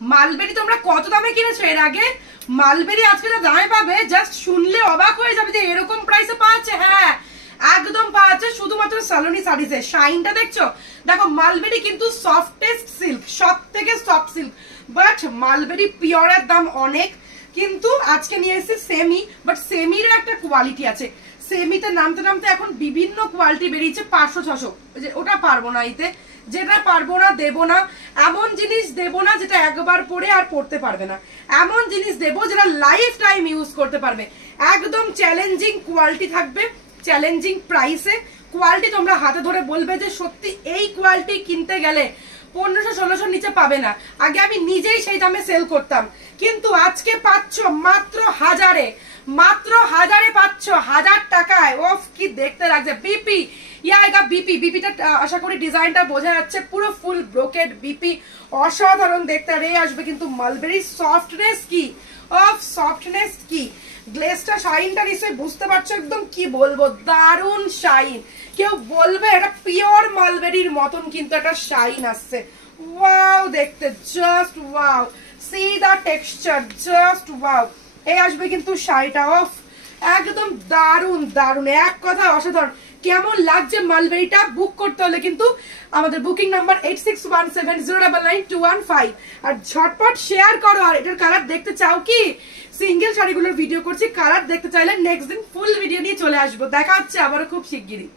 Mulberry তোমরা কত দামে কিনেছো এর আগে? মালবেরি আজকে যা দামে পাবে জাস্ট শুনলে অবাক হয়ে যাবে যে এরকম প্রাইসে পাচ্ছে। হ্যাঁ একদম পাচ্ছে শুধুমাত্র সালোনি শাড়িতে। শাইনটা দেখছো? দেখো মালবেরি কিন্তু সফটেস্ট সিল্ক, সব থেকে সফট সিল্ক, বাট মালবেরি পিওরের দাম অনেক। কিন্তু আজকে নিয়ে এসেছি সেমি, বাট সেমির একটা কোয়ালিটি আছে। সেমিতে নামতে নামতে এখন বিভিন্ন কোয়ালিটি বেরিয়েছে 500-600, ওটা পারবো না এতে, যেটা পারবো না দেবো না। এমন জিনিস দেবো না যেটা একবার পরে আর পড়তে পারবে না, এমন জিনিস দেবো যেটা লাইফ টাইম ইউজ করতে পারবে। একদম চ্যালেঞ্জিং কোয়ালিটি থাকবে, চ্যালেঞ্জিং প্রাইসে। কোয়ালিটি তোমরা হাতে ধরে বলবে যে সত্যি এই কোয়ালিটি কিনতে গেলে 1500-1600 নিচে পাবে না। আগে আমি নিজেই সেই দামে সেল করতাম, কিন্তু আজকে পাচ্ছ মাত্র 1000-এ, মাত্র 1000-এ পাচ্ছ, 1000 টাকায়। ওফ কি দেখতে লাগছে। বিপি ইয়াগা বিপি, বিপিটা আশা করি ডিজাইনটা বোঝা যাচ্ছে, পুরো ফুল ব্রোকেড বিপি, অসাধারণ দেখতে। রে আসবে কিন্তু মালবেরি সফটনেস কি, অফ সফটনেস কি, গ্লেসটা শাইনটা নিশ্চয়ই বুঝতে পারছো, একদম কি বলবো দারুণ শাইন। কেউ বলবে এটা পিওর মালবেরির মতন কিন্তু একটা শাইন আসছে। ওয়াও দেখতে, জাস্ট ওয়াও, সি দা টেক্সচার, জাস্ট ওয়াও। এই আসবে কিন্তু শাড়িটা, অফ একদম দারুণ দারুণ, এক কথা অসাধারণ। কেমন লাগছে মালবেরিটা? বুক করতে হলে কিন্তু আমাদের বুকিং নাম্বার 8617099215, আর ঝটপট শেয়ার করো। আর এটার কালার দেখতে চাও কি? সিঙ্গেল শাড়িগুলোর ভিডিও করছি, কালার দেখতে চাইলে নেক্সট দিন ফুল ভিডিও নিয়ে চলে আসবো। দেখা হচ্ছে আবারও খুব শিগগিরই।